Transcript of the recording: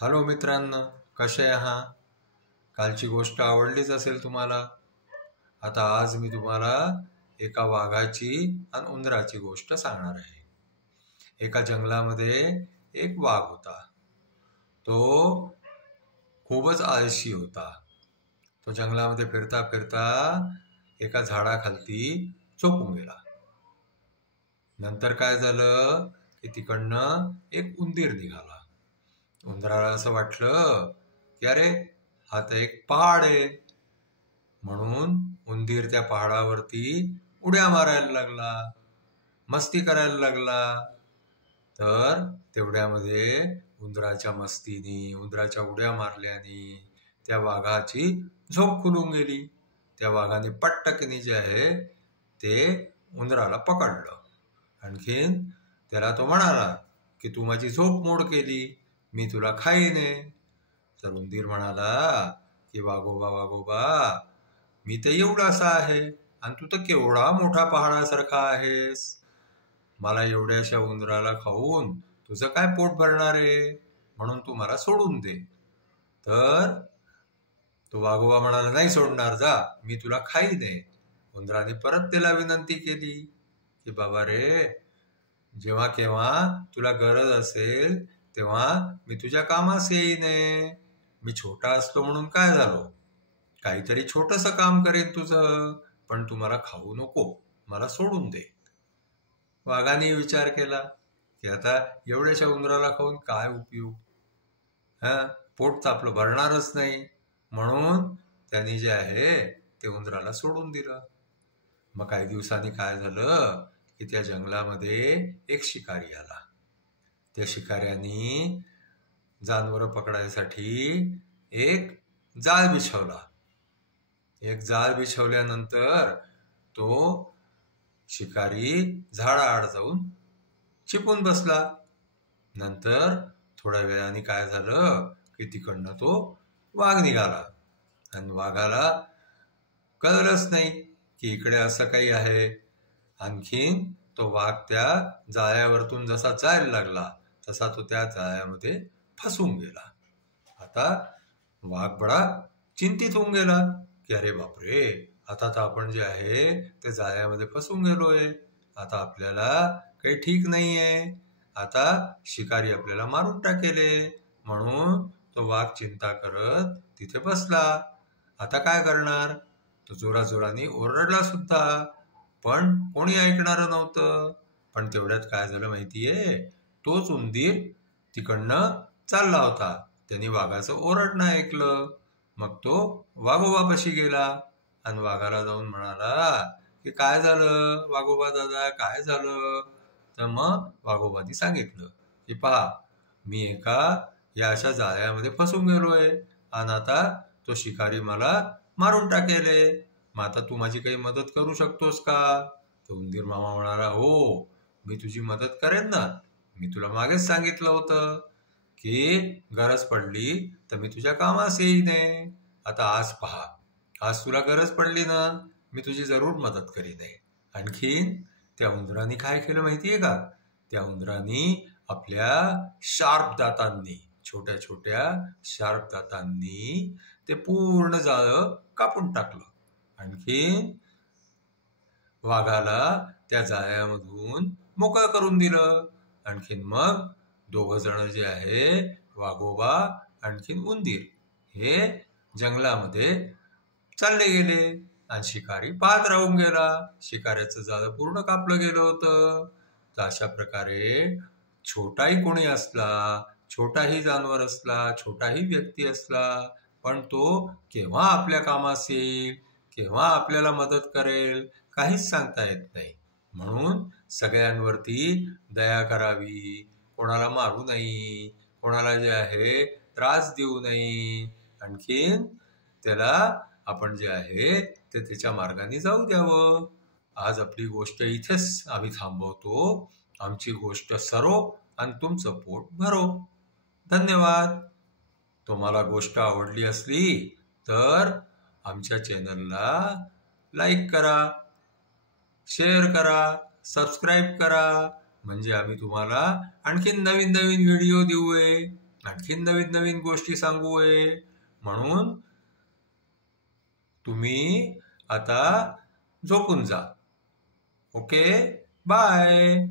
Hello मित्रांनो, कसे आहात? कालची गोष्ट आवडलीच असेल तुम्हाला. आता आज मी तुम्हाला एका वाघाची आणि उंदराची गोष्ट सांगणार आहे. एका जंगलामध्ये एक वाघ होता. तो खूपच आळशी होता. तो जंगलामध्ये फिरता फिरता एका झाडाखालती झोपून गेला. नंतर काय झालं की तिकडनं एक उंदीर निघाला. उंदराला असं वाटलं की अरे, हा तर एक पहाड आहे. म्हणून उंदीर त्या पहाडावरती उड्या मारायला लागला, मस्ती करायला लागला. तर तेवढ्यामध्ये उंदराच्या मस्तीनी, उंदराच्या उड्या मारल्याने त्या वाघाची झोप खुलून गेली. त्या वाघाने पटकन जे आहे ते उंदराला पकडलं. आणखीन त्याला तो म्हणाला की तू माझी झोप मोड केली, मी तुला खाईने. तर उंदीर म्हणाला की वाघोबा वाघोबा, मी तर एवढासा आहे आणि तू तर केवढा मोठा पहाडासारखा आहेस. मला एवढ्याशा उंदराला खाऊन तुझं काय पोट भरणार आहे, म्हणून तू मला सोडून दे. तर तो वाघोबा म्हणाला, नाही सोडणार, जा, मी तुला खाईने. उंदराने परत त्याला विनंती केली की बाबा रे, जेव्हा केव्हा तुला गरज असेल तेव्हा मी तुझ्या कामास येईने. मी छोटा असतो म्हणून काय झालो, काहीतरी छोटंसं काम करेन तुझं, पण तू मला खाऊ नको, मला सोडून दे. वाघाने विचार केला की आता एवढ्याशा उंदराला खाऊन काय उपयोग, पोट तर आपलं भरणारच नाही. म्हणून त्यांनी जे आहे ते उंदराला सोडून दिलं. मग काही दिवसांनी काय झालं की त्या जंगलामध्ये एक शिकारी आला. त्या शिकाऱ्यांनी जनावरं पकडायसाठी एक जाळ बिछवला. एक जाळ बिछवल्यानंतर तो शिकारी झाडाआड जाऊन चिपून बसला. नंतर थोड्या वेळाने काय झालं की तिकडनं तो वाघ निघाला. आणि वाघाला कळलंच नाही की इकडे असं काही आहे. आणखीन तो वाघ त्या जाळ्यावरतून जसा जायला लागला तसा तो त्या जाळ्यामध्ये फसून गेला. आता वाघ बडा चिंतित होऊन गेला की अरे बापरे, आता तर आपण जे आहे ते जाळ्यामध्ये फसून गेलोय. आता आपल्याला काही ठीक नाहीये. आता शिकारी आपल्याला मारून टाकेले. म्हणून तो वाघ चिंता करत तिथे बसला. आता काय करणार? तो जोराजोराने ओरडला सुद्धा, पण कोणी ऐकणार नव्हतं. पण तेवढ्यात काय झालं माहितीये, तोच उंदीर तिकडनं चालला होता. त्यांनी वाघाचं ओरडणं ऐकलं. मग तो वाघोबापाशी गेला आणि वाघाला जाऊन म्हणाला की काय झालं वाघोबा दादा, काय झालं? तर मग वाघोबानी सांगितलं की पहा, मी एका या अशा जाळ्यामध्ये फसून गेलोय आणि आता तो शिकारी मला मारून टाकेले. मग आता तू माझी काही मदत करू शकतोस का? तर उंदीर मामा म्हणाला, हो, मी तुझी मदत करेन ना. मी तुला मागेच सांगितलं होतं की गरज पडली तर मी तुझ्या कामास येईन. आता आज पहा, आज तुला गरज पडली ना, मी तुझी जरूर मदत करीन आहे. आणखीन त्या उंदराने काय केलं माहितीये का? त्या उंदराने आपल्या शार्प दातांनी, छोट्या छोट्या शार्प दातांनी ते पूर्ण जाळं कापून टाकलं. आणखीन वाघाला त्या जाळ्यामधून मोकळं करून दिलं. आणखीन मग दोघ जण जे आहे, वाघोबा आणखीन उंदीर, हे जंगलामध्ये चालले गेले. आणि शिकारी पाहत राहून गेला. शिकाऱ्याचं जाळं पूर्ण कापलं गेलं होतं. तर अशा प्रकारे छोटाही कोणी असला, छोटाही जनावर असला, छोटाही व्यक्ती असला, पण तो केव्हा आपल्या कामास येईल, केव्हा आपल्याला मदत करेल, काहीच सांगता येत नाही. म्हणून सगळ्यांवरती दया करावी, कोणाला मारू नये, कोणाला जे आहे त्रास देऊ नये. आणखीन त्याला आपण जे आहे ते त्याच्या मार्गाने जाऊ द्यावं. आज आपली गोष्ट इथेच आम्ही थांबवतो. आमची गोष्ट सरो आणि तुमचं पोट भरो. धन्यवाद. तुम्हाला गोष्ट आवडली असली तर आमच्या चॅनलला लाईक करा, शेअर करा, सबस्क्राईब करा, म्हणजे आम्ही तुम्हाला आणखीन नवीन नवीन व्हिडिओ देऊये. आणखीन नवीन नवीन गोष्टी सांगूय. म्हणून तुम्ही आता झोपून जा. Okay, bye.